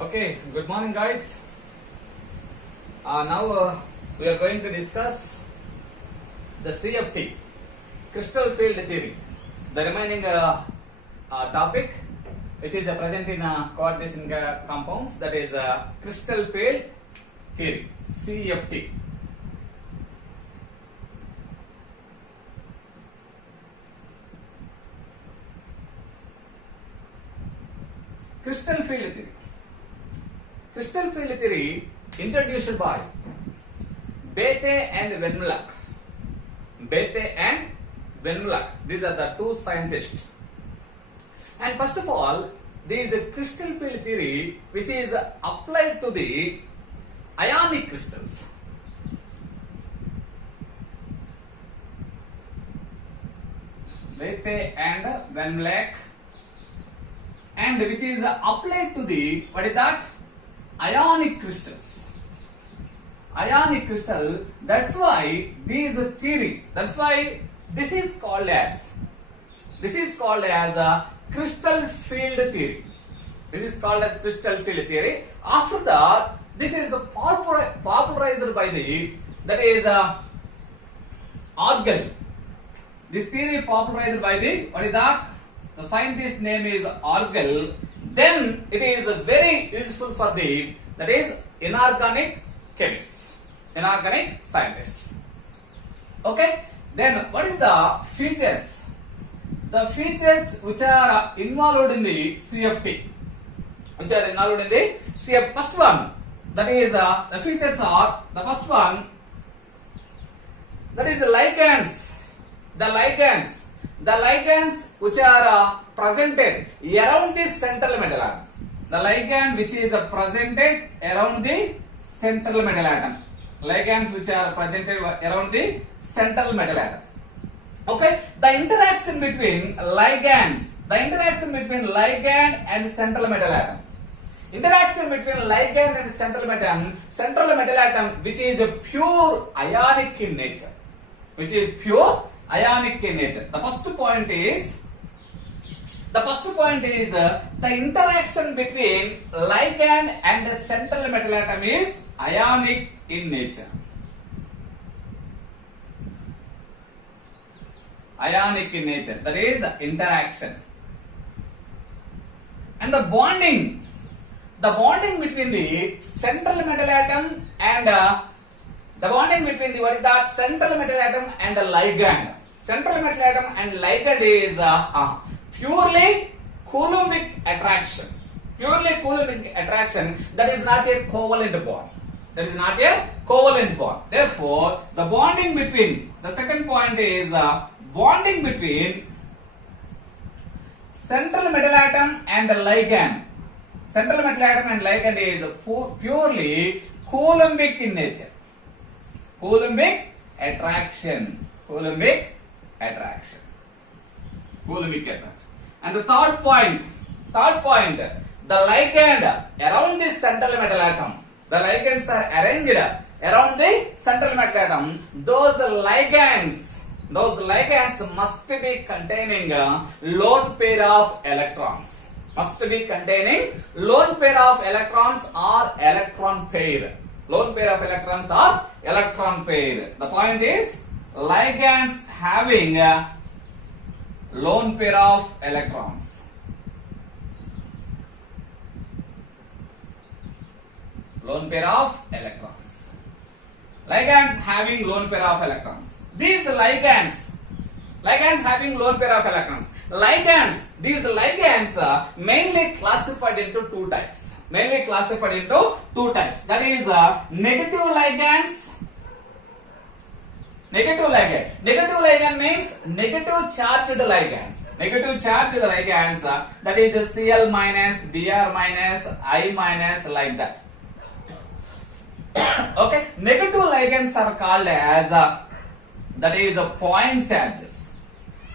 Okay, good morning, guys. Now we are going to discuss the CFT, crystal field theory. The remaining topic, which is present in coordination compounds, that is crystal field theory, CFT. Crystal field theory. Crystal field theory introduced by Bethe and Wenlock. Bethe and Wenlock. These are the two scientists. And first of all, there is a crystal field theory which is applied to the ionic crystals. Bethe and Wenlock, and which is applied to the, what is that? Ionic crystals. Ionic crystal, that's why these theory, that's why this is called as a crystal field theory. This is called as crystal field theory. After that, this is popularized by the, that is Argel. This theory popularized by the, what is that? The scientist name is Argel. Then it is very useful for the, that is inorganic chemists, inorganic scientists. Okay. Then what is the features? The features which are involved in the CFT, which are involved in the CFT. First one, that is the features are, the first one, that is the ligands. The ligands which are presented around the central metal atom. The ligand which is presented around the central metal atom. Ligands which are presented around the central metal atom. Okay, the interaction between ligand and central metal atom. Interaction between ligand and central metal atom, which is pure ionic in nature. The first point is the interaction between ligand and the central metal atom is ionic in nature. Ionic in nature, that is interaction. And the bonding between the central metal atom and the bonding between the, what is that, central metal atom and the ligand. Central metal atom and ligand is purely Coulombic attraction. That is not a covalent bond. Therefore, the bonding between, the second point is bonding between central metal atom and the ligand. Central metal atom and ligand is purely Coulombic in nature. Coulombic attraction. And the third point, the ligand around the central metal atom. The ligands are arranged around the central metal atom. Those ligands must be containing lone pair of electrons. Or electron pair. Lone pair of electrons or electron pair. The point is ligands having lone pair of electrons. Ligands having lone pair of electrons. These ligands having lone pair of electrons. These ligands are mainly classified into two types. That is negative ligands. Negative ligand means negative charged ligands. That is Cl minus, Br minus, I minus, like that. Okay, negative ligands are called as that is point charges.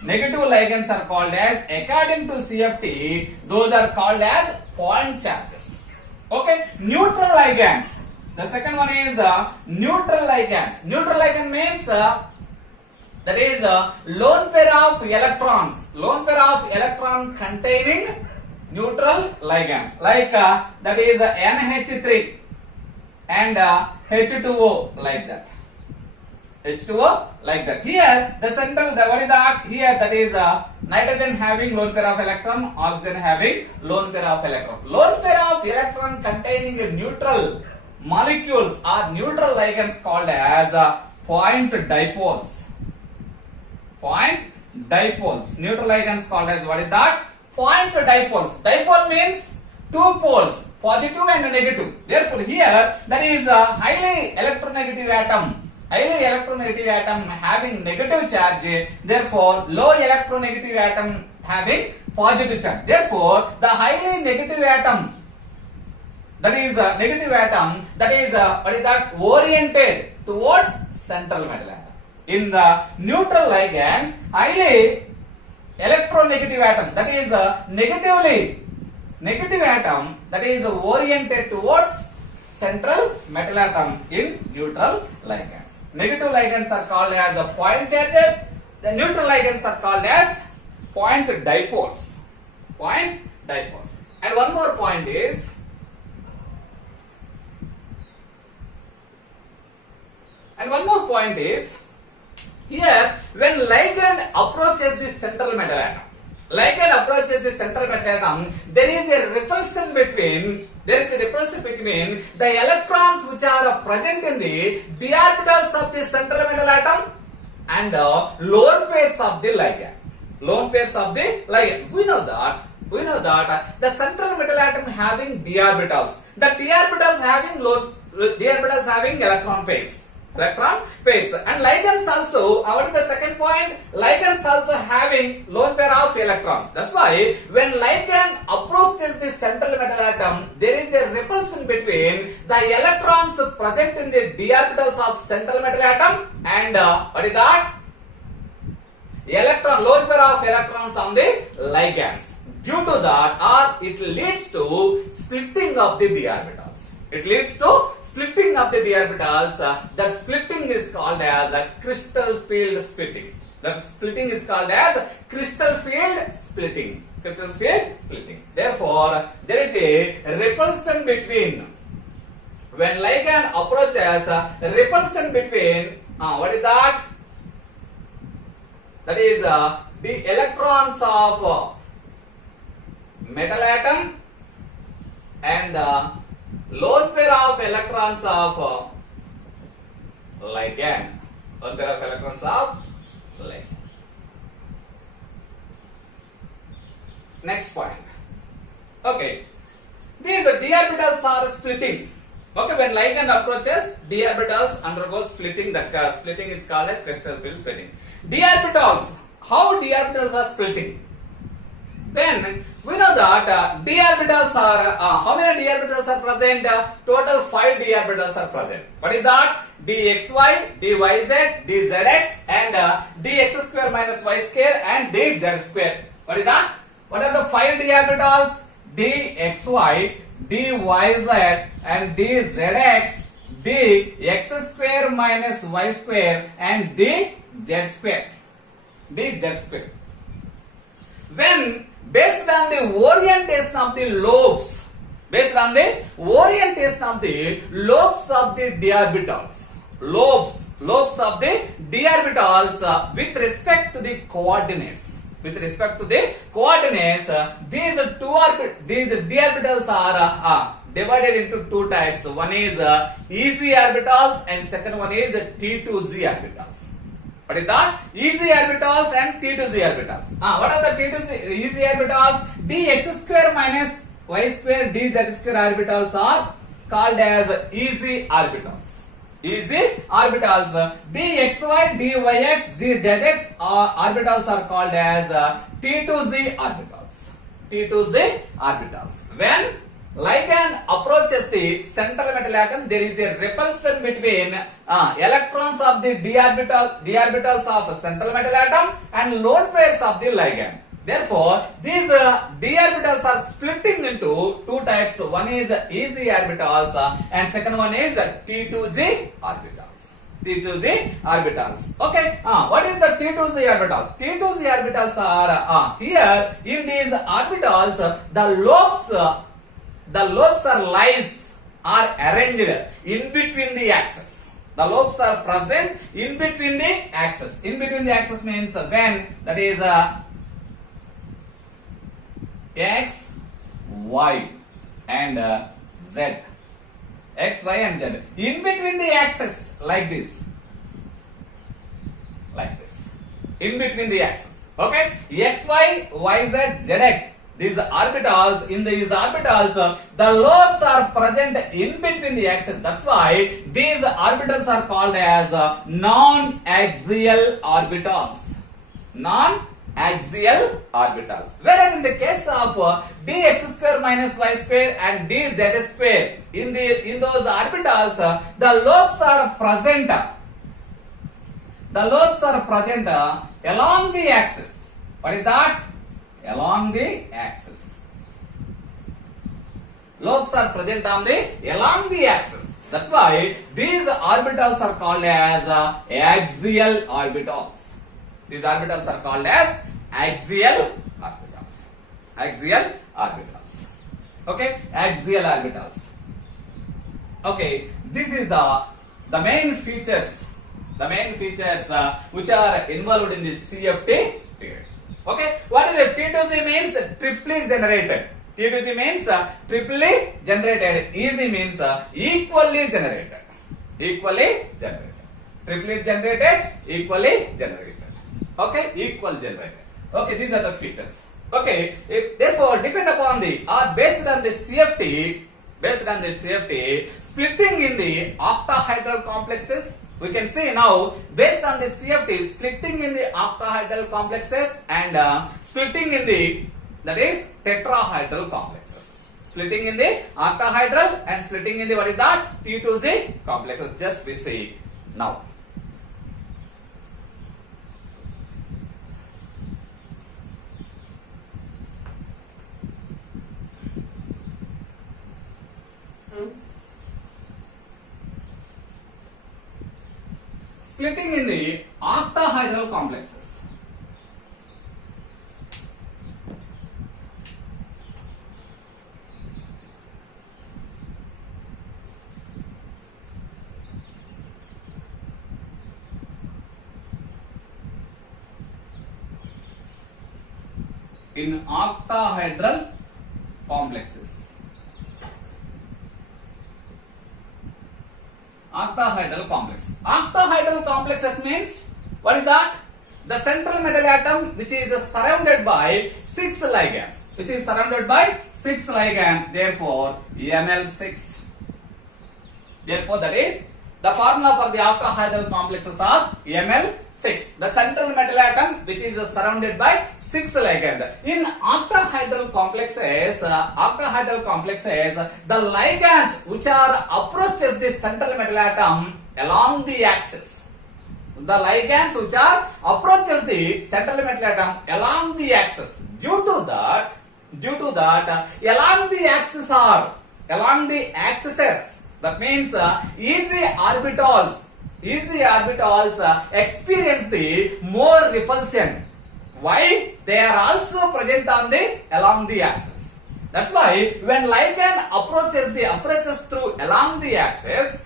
Negative ligands are called as, according to CFT, those are called as point charges. Okay, neutral ligands. The second one is neutral ligands. Neutral ligand means that is lone pair of electrons containing neutral ligands like that is NH3 and H2O like that. H2O like that. Here the central, what is that? Here that is nitrogen having lone pair of electron, oxygen having lone pair of electron. Lone pair of electron containing a neutral molecules or neutral ligands called as point dipoles. Point dipoles. Neutral ligands called as what is that? Point dipoles. Dipole means two poles, positive and negative. Therefore here that is a highly electronegative atom. Highly electronegative atom having negative charge, therefore low electronegative atom having positive charge. Therefore the highly negative atom, that is a negative atom, that is what is that? Oriented towards central metal atom. In the neutral ligands, highly electronegative atom, that is negative atom, that is oriented towards central metal atom in neutral ligands. Negative ligands are called as point charges. The neutral ligands are called as point dipoles. Point dipoles. And one more point is, here when ligand approaches the central metal atom, there is a repulsion between the electrons which are present in the d orbitals of the central metal atom and the lone pairs of the ligand. We know that the central metal atom having d orbitals, the d orbitals having electron pairs. And ligands also, what is the second point? Ligands also having lone pair of electrons. That's why when ligand approaches the central metal atom, there is a repulsion between the electrons present in the d orbitals of central metal atom and what is that? Lone pair of electrons on the ligands. Due to that, or it leads to splitting of the d orbitals. Splitting of the d orbitals, that splitting is called as a crystal field splitting. Therefore, there is a repulsion between, when ligand approaches, repulsion between, what is that? That is the electrons of metal atom and the lone pair of electrons of ligand. Next point. Okay. These d orbitals are splitting. Okay, when ligand approaches, d orbitals undergo splitting. That splitting is called as crystal field splitting. D orbitals. How d orbitals are splitting? When we know that d orbitals are, how many d orbitals are present? Total 5 d orbitals are present. What is that? dxy, dyz, dzx and dx square minus y square and dz square. What is that? What are the 5 d orbitals? dxy, dyz and dzx, dx square minus y square and dz square. When based on the orientation of the lobes of the d orbitals, lobes of the d orbitals with respect to the coordinates. These d orbitals are divided into two types. One is easy orbitals and second one is T2Z orbitals. What is that? Easy orbitals and T2Z orbitals. What are the T2Z easy orbitals? dx square minus y square dz square orbitals are called as easy orbitals. dxy, dyx, dzx orbitals are called as T2Z orbitals. When ligand approaches the central metal atom, there is a repulsion between electrons of the d orbitals of central metal atom and lone pairs of the ligand. Therefore, these d orbitals are splitting into two types. One is easy orbitals and second one is T2Z orbitals. T2Z orbitals. Okay. What is the T2Z orbital? T2Z orbitals are here in these orbitals. The lobes are arranged in between the axes. The lobes are present in between the axes. In between the axes means when that is X, Y and Z. X, Y and Z. In between the axes like this. Like this. In between the axes. Okay. X, Y, Y, Z, ZX. These orbitals, in these orbitals, the lobes are present in between the axes. That's why these orbitals are called as non-axial orbitals. Non-axial orbitals. Whereas in the case of dx square minus y square and dz square, in those orbitals, the lobes are present. The lobes are present along the axis. What is that? Along the axis. Lobes are present along the axis. That's why these orbitals are called as axial orbitals. These orbitals are called as axial orbitals. Axial orbitals. Okay, axial orbitals. Okay, this is the main features. The main features which are involved in this CFT theory. Okay, what is it? T2Z means triply generated. T2Z means triply generated. EZ means equally generated. Equally generated. Triply generated, equally generated. Okay, equal generated. Okay, these are the features. Okay, therefore, depend upon based on the CFT, splitting in the octahedral complexes. We can see now, based on the CFT, splitting in the octahedral complexes and splitting in the, that is, tetrahedral complexes. Splitting in the octahedral and splitting in the, what is that? T2Z complexes. Just we see now. Splitting in the octahedral complexes. In octahedral complexes. Octahedral complexes. Octahedral complexes means, what is that? The central metal atom which is surrounded by 6 ligands. Which is surrounded by 6 ligands. Therefore, Ml6. Therefore, that is the formula for the octahedral complexes are Ml6. The central metal atom which is surrounded by 6 ligands. In octahedral complexes, the ligands which are approaches the central metal atom along the axis. The ligands which are approaches the central metal atom along the axis. Due to that, along the axes, that means easy orbitals experience the more repulsion. Why? They are also present along the axis. That's why when ligand approaches through along the axis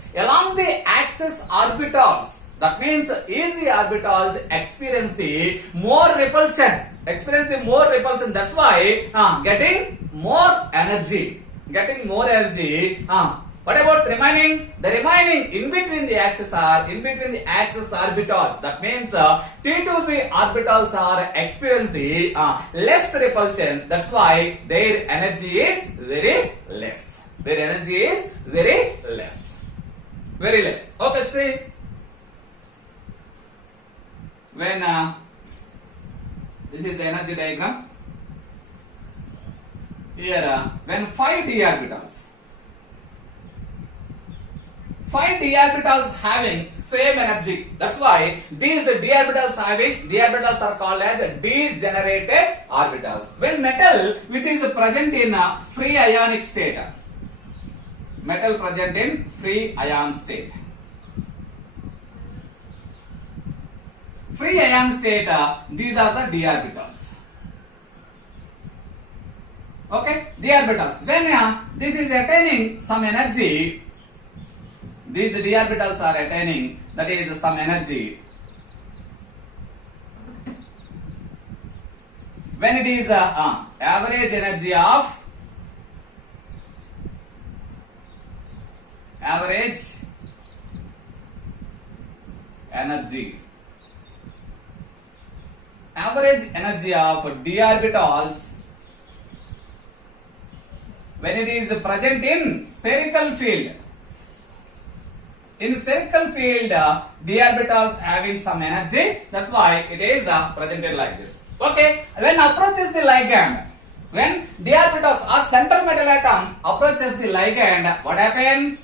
orbitals, that means easy orbitals experience the more repulsion. That's why getting more energy. What about remaining? The remaining in between the axis orbitals. That means T2Z orbitals are experience the less repulsion. That's why their energy is very less. Very less. Okay, see. When this is the energy diagram. Here, when 5 d orbitals. 5 d orbitals having same energy. That's why these d orbitals are called as degenerated orbitals. When metal which is present in a free ionic state, free ion state, these are the d orbitals. Okay, d orbitals. When this is attaining some energy, these d orbitals are attaining, that is some energy. When it is average energy of average energy of d orbitals, when it is present in spherical field. In spherical field, d orbitals having some energy, that's why it is presented like this. Okay, when approaches the ligand, when d orbitals or central metal atom approaches the ligand, what happen?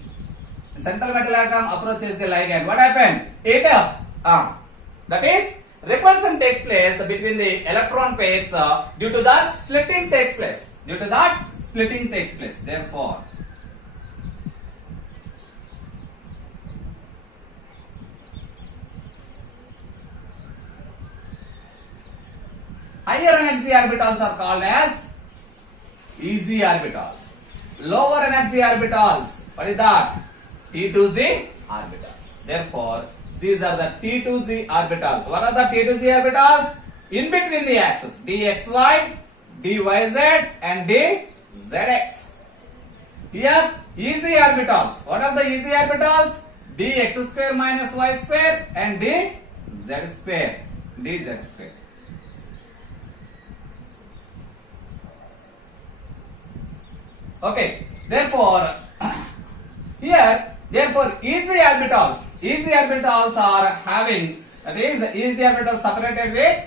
Central metal atom approaches the ligand, what happen? It that is repulsion takes place between the electron pairs due to the splitting takes place. Due to that splitting takes place. Therefore, higher energy orbitals are called as easy orbitals. Lower energy orbitals, what is that? T2z orbitals. Therefore, these are the T2z orbitals. What are the T2z orbitals? In between the axis dxy, dyz and dzx. Here easy orbitals. What are the easy orbitals? dx square minus y square and dz square. dz square. Okay. Therefore, here, therefore, easy orbitals are having, that is, easy orbitals separated with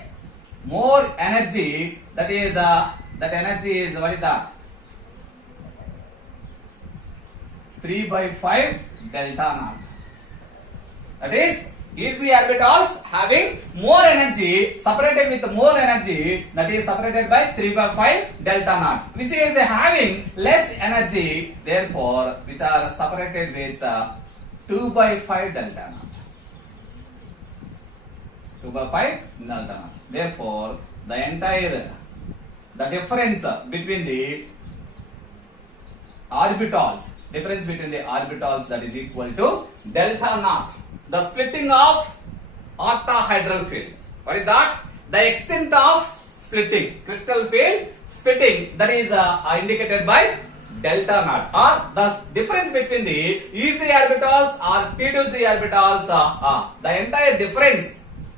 more energy. That is that energy is, what is that? 3/5 delta naught. That is, easy orbitals having more energy, separated with more energy, that is separated by 3/5 delta naught, which is having less energy, therefore, which are separated with 2/5 delta naught. 2/5 delta naught. Therefore, the difference between the orbitals, that is equal to delta naught. The splitting of octahedral field. What is that? The extent of splitting, crystal field splitting, that is indicated by delta naught. Or the difference between the easy orbitals or T2z orbitals, the entire difference,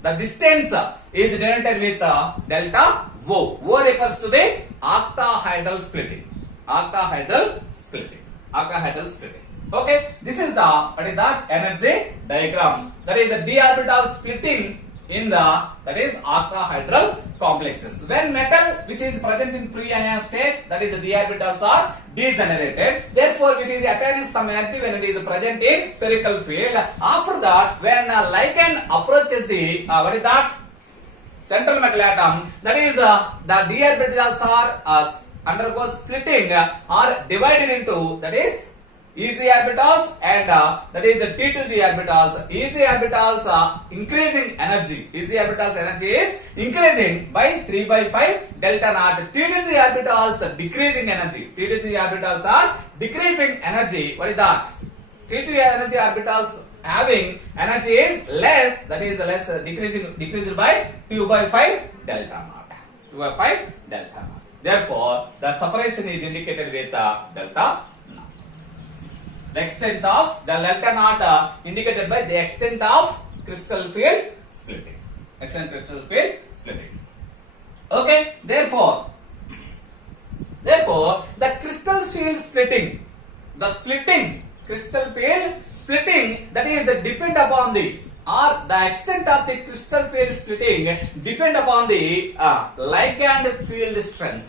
the distance is denoted with delta O. O refers to the octahedral splitting. Octahedral splitting. Okay, this is the, what is that, energy diagram. That is the d orbital splitting in the, that is octahedral complexes. When metal which is present in pre-ion state, that is the d orbitals are degenerated. Therefore, it is attaining some energy when it is present in spherical field. After that, when ligand approaches the, what is that, central metal atom, that is the d orbitals are undergo splitting or divided into, that is easy orbitals and that is the T2z orbitals. Easy orbitals are increasing energy. Easy orbitals energy is increasing by 3/5 delta naught. T2z orbitals decreasing energy. T2z orbitals are decreasing energy. What is that? T2 energy orbitals having energy is less, that is less decreased by 2/5 delta naught. 2/5 delta naught. Therefore, the separation is indicated with delta. The extent of the delta naught indicated by the extent of crystal field splitting. Okay. Therefore, the crystal field splitting, crystal field splitting, that is depend upon the, or the extent of the crystal field splitting depend upon the ligand field strength.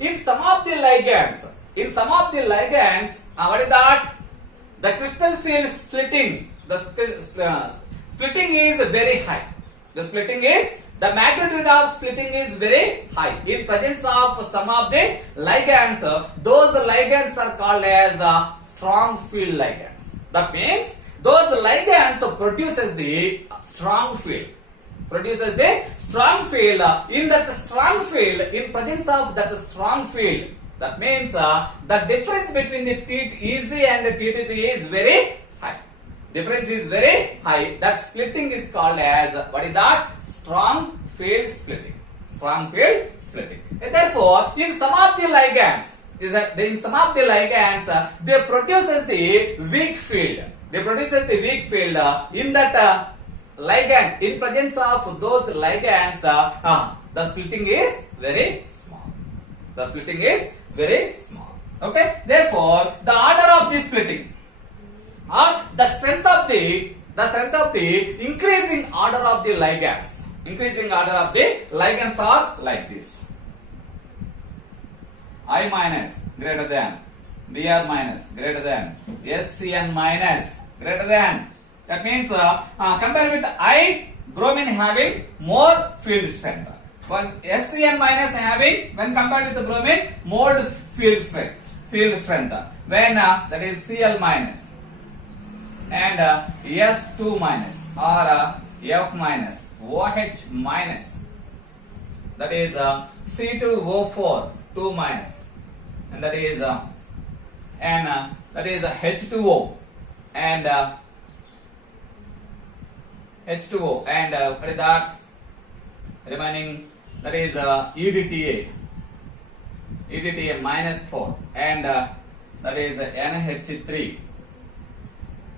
In some of the ligands, what is that? The crystal field splitting, splitting is very high. The magnitude of splitting is very high. In presence of some of the ligands, those ligands are called as strong field ligands. That means those ligands produces the strong field. Produces the strong field. In that strong field, in presence of that strong field, that means the difference between the T easy and the T2G is very high. Difference is very high. That splitting is called as, what is that? Strong field splitting. Strong field splitting. And therefore, in some of the ligands, they produces the weak field. They produces the weak field in that ligand. In presence of those ligands, the splitting is very small. The splitting is very small. Okay. Therefore, the order of the splitting or the strength of the increasing order of the ligands. Increasing order of the ligands are like this. I minus greater than, Br minus greater than, SCN minus greater than. That means compared with I, bromine having more field strength. But SCN minus having, when compared with the bromine, more field strength. When that is Cl minus and S2 minus or F minus, OH minus, that is C2O4 2 minus, and that is H2O and H2O and what is that? Remaining, that is EDTA minus 4 and that is NH3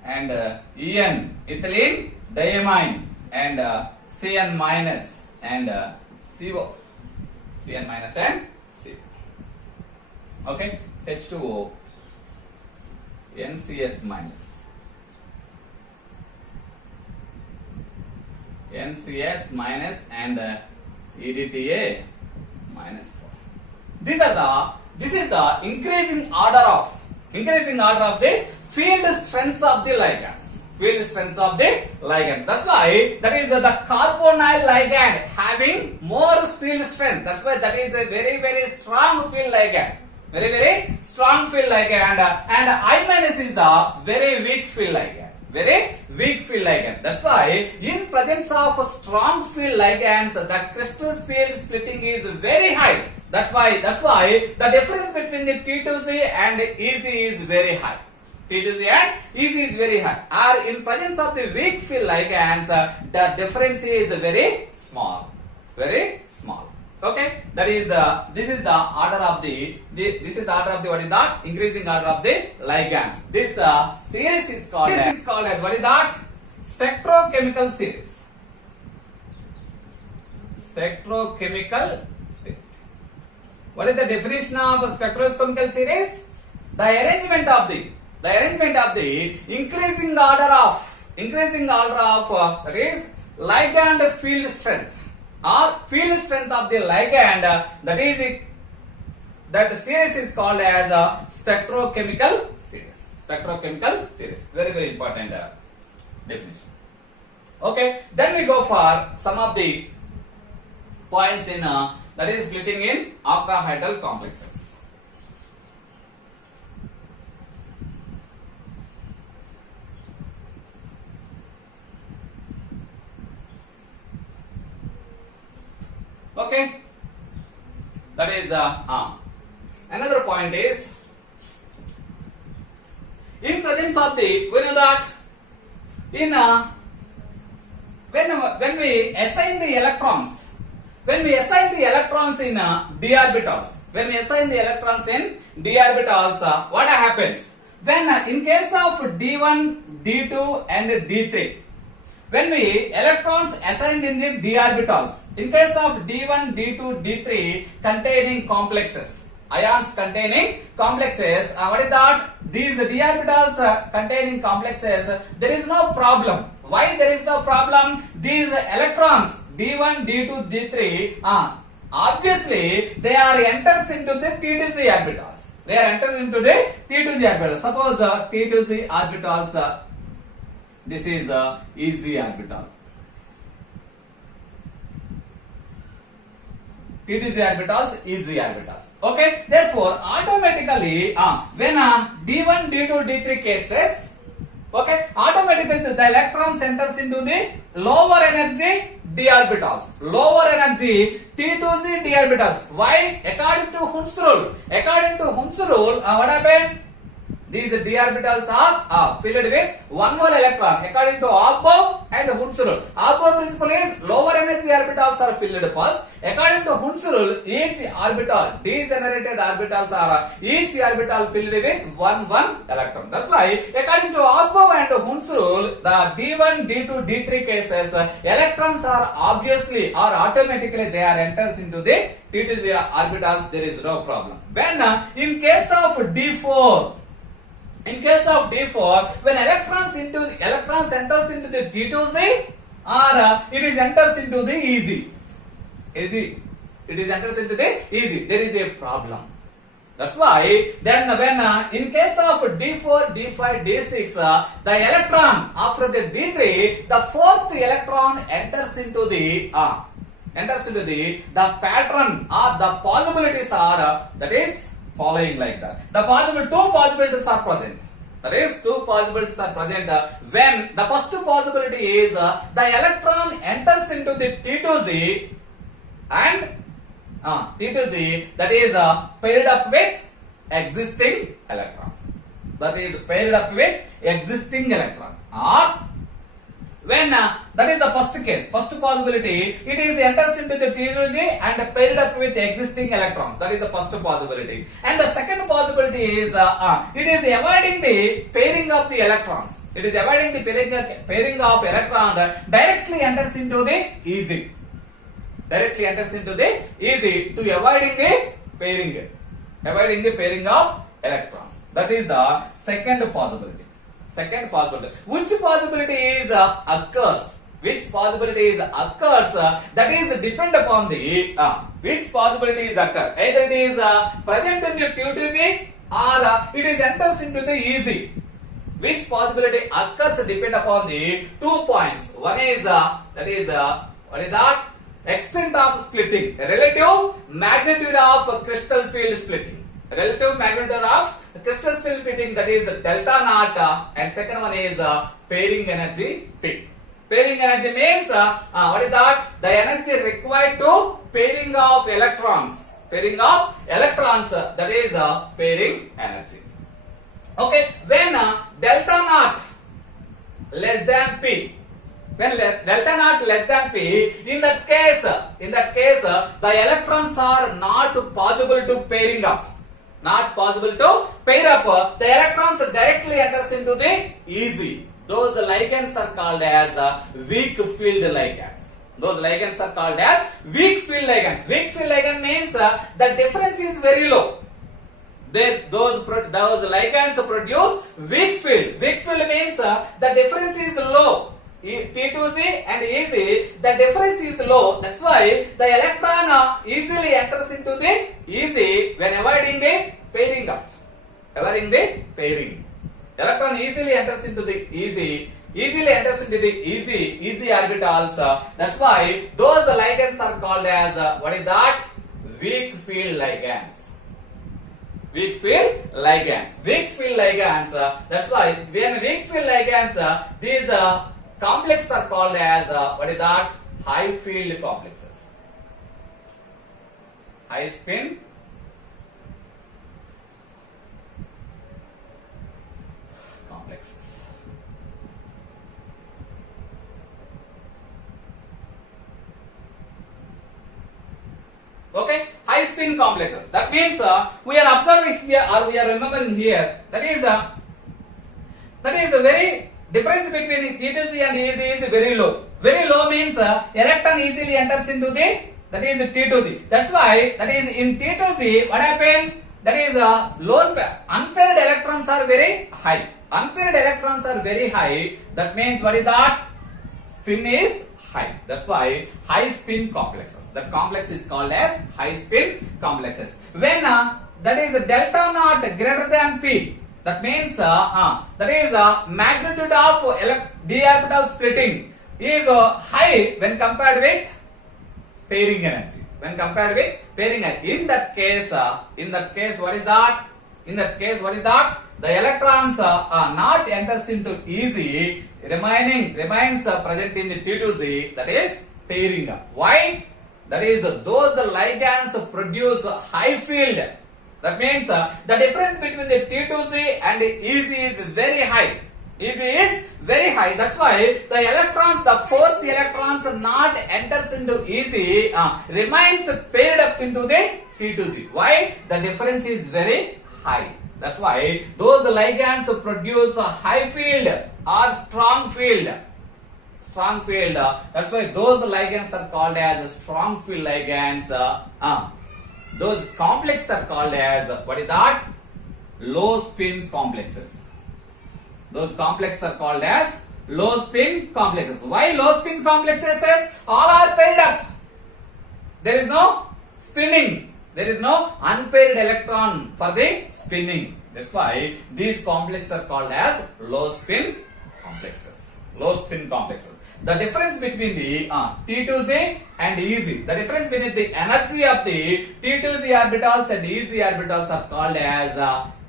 and EN, ethylene diamine and CN minus and CO, CN minus and C. Okay, H2O, NCS minus, NCS minus and EDTA minus 4. This is the increasing order of the field strengths of the ligands. That's why that is the carbonyl ligand having more field strength. That's why that is a very, very strong field ligand. Very, very strong field ligand. And I minus is the very weak field ligand. That's why in presence of strong field ligands, the crystal field splitting is very high. That's why the difference between the T2Z and EZ is very high. T2Z and EZ is very high. Or in presence of the weak field ligands, the difference is very small. Okay, this is the order of the what is that? Increasing order of the ligands. This series is called as what is that? Spectrochemical series. What is the definition of spectrochemical series? The arrangement of the increasing order of that is ligand field strength or field strength of the ligand, that series is called as a spectrochemical series. Very, very important definition. Okay, then we go for some of the points in that is splitting in octahedral complexes. Okay, that is another point is in presence of the, we know that in when we assign the electrons in d orbitals, what happens when in case of d1, d2 and d3, when we electrons assigned in the d orbitals, in case of d1, d2, d3 containing complexes, ions containing complexes, what is that? These d orbitals containing complexes, there is no problem. Why there is no problem? These electrons d1, d2, d3, obviously they are enters into the T2Z orbitals. Suppose T2Z orbitals, this is EZ orbital. T2Z orbitals, EZ orbitals. Okay, therefore automatically when D1, D2, D3 cases, Okay, automatically the electrons enters into the lower energy d orbitals. Lower energy T2z d orbitals. Why? According to Hund's rule. According to Hund's rule, what happened? These d orbitals are filled with one mole electron according to Above and Hund's rule. Above principle is lower energy orbitals are filled first. According to Hund's rule, each orbital, degenerated orbitals are each orbital filled with one electron. That's why according to Above and Hund's rule, the d1, d2, d3 cases, electrons are obviously or automatically they are enters into the T2z orbitals. There is no problem. When in case of d4, when electrons enters into the T2z or it is enters into the EZ. It is enters into the EZ. There is a problem. That's why then when in case of D4, D5, D6, the electron after the D3, the fourth electron enters into the pattern or the possibilities are that is following like that. The two possibilities are present. That is, two possibilities are present when the first possibility is the electron enters into the T2z and T2z that is paired up with existing electrons. That is paired up with existing electron. Or when that is the first case, first possibility, it is enters into the T2z and paired up with existing electrons. That is the first possibility. And the second possibility is it is avoiding the pairing of the electrons. It is avoiding the pairing of electrons directly enters into the EZ. Directly enters into the EZ to avoiding the pairing of electrons. That is the second possibility. Which possibility is occurs? Which possibility is occurs? That is depend upon the which possibility is occur. Either it is present in the T2z or it is enters into the EZ. Which possibility occurs depend upon the 2 points. One is what is that? Extent of splitting, relative magnitude of crystal field splitting. Relative magnitude of crystal field splitting, that is delta naught, and second one is pairing energy fit. Pairing energy means what is that? The energy required to pairing of electrons. That is pairing energy. Okay, when delta naught less than P. When delta naught less than P, in that case, the electrons are not possible to pairing up. Not possible to pair up. The electrons directly enters into the EZ. Those ligands are called as weak field ligands. Those ligands are called as weak field ligands. Weak field ligand means the difference is very low. Those ligands produce weak field. Weak field means the difference is low. T2z and EZ, the difference is low. That's why the electron easily enters into the EZ when avoiding the pairing up. Electron easily enters into the EZ. EZ orbitals. That's why those ligands are called as what is that? Weak field ligands. Weak field ligands. That's why when weak field ligands, these complexes are called as what is that? High field complexes. High spin complexes. Okay, high spin complexes. That means we are observing here or we are remembering here. That is the very difference between T2z and EZ is very low. Very low means electron easily enters into the that is T2z. That's why that is in T2z what happened? That is unpaired electrons are very high. That means what is that? Spin is high. That's why high spin complexes. The complex is called as high spin complexes. When that is delta naught greater than P. That means that is magnitude of d orbital splitting is high when compared with pairing energy. In that case, what is that? In that case, what is that? The electrons are not enters into EZ, remains present in the T2Z, that is pairing up. Why? That is those ligands produce high field. That means the difference between the T2Z and the EZ is very high. EZ is very high. That's why the electrons, the fourth electrons not enters into EZ, remains paired up into the T2Z. Why? The difference is very high. That's why those ligands produce a high field or strong field. Strong field. That's why those ligands are called as strong field ligands. Those complexes are called as, what is that? Low spin complexes. Those complexes are called as low spin complexes. Why low spin complexes? All are paired up. There is no spinning. There is no unpaired electron for the spinning. That's why these complexes are called as low spin complexes. Low spin complexes. The difference between the T2Z and EZ, the difference between the energy of the T2Z orbitals and EZ orbitals are called as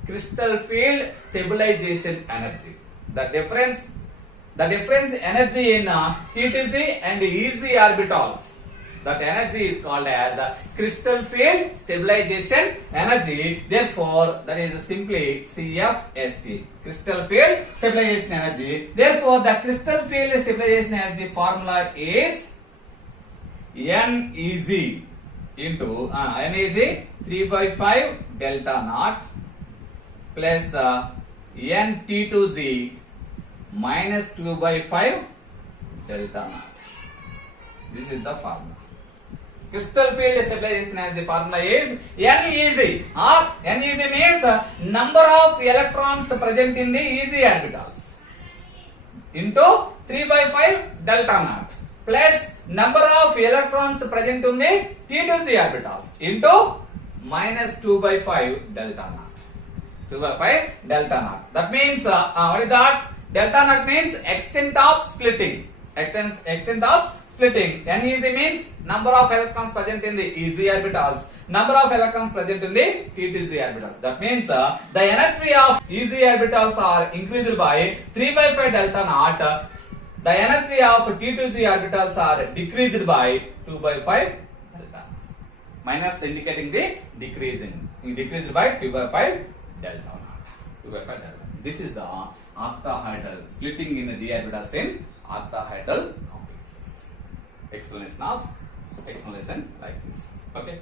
crystal field stabilization energy. The difference energy in T2Z and EZ orbitals, that energy is called as crystal field stabilization energy. Therefore, that is simply CFSE, crystal field stabilization energy. Therefore, the crystal field stabilization energy formula is NEZ into NEZ 3/5 delta naught plus NT2Z minus 2/5 delta naught. This is the formula. Crystal field stabilization energy formula is NEZ, or NEZ means number of electrons present in the EZ orbitals into 3/5 delta naught plus number of electrons present in the T2Z orbitals into minus 2/5 delta naught. 2/5 delta naught. That means what is that? Delta naught means extent of splitting. Extent of splitting. NEZ means number of electrons present in the EZ orbitals, number of electrons present in the T2Z orbitals. That means the energy of EZ orbitals are increased by 3/5 delta naught. The energy of T2Z orbitals are decreased by 2/5 delta naught. Minus indicating the decreasing. Decreased by 2/5 delta naught. 2/5 delta. This is the octahedral splitting in the d orbitals in octahedral complexes. Explanation like this. Okay.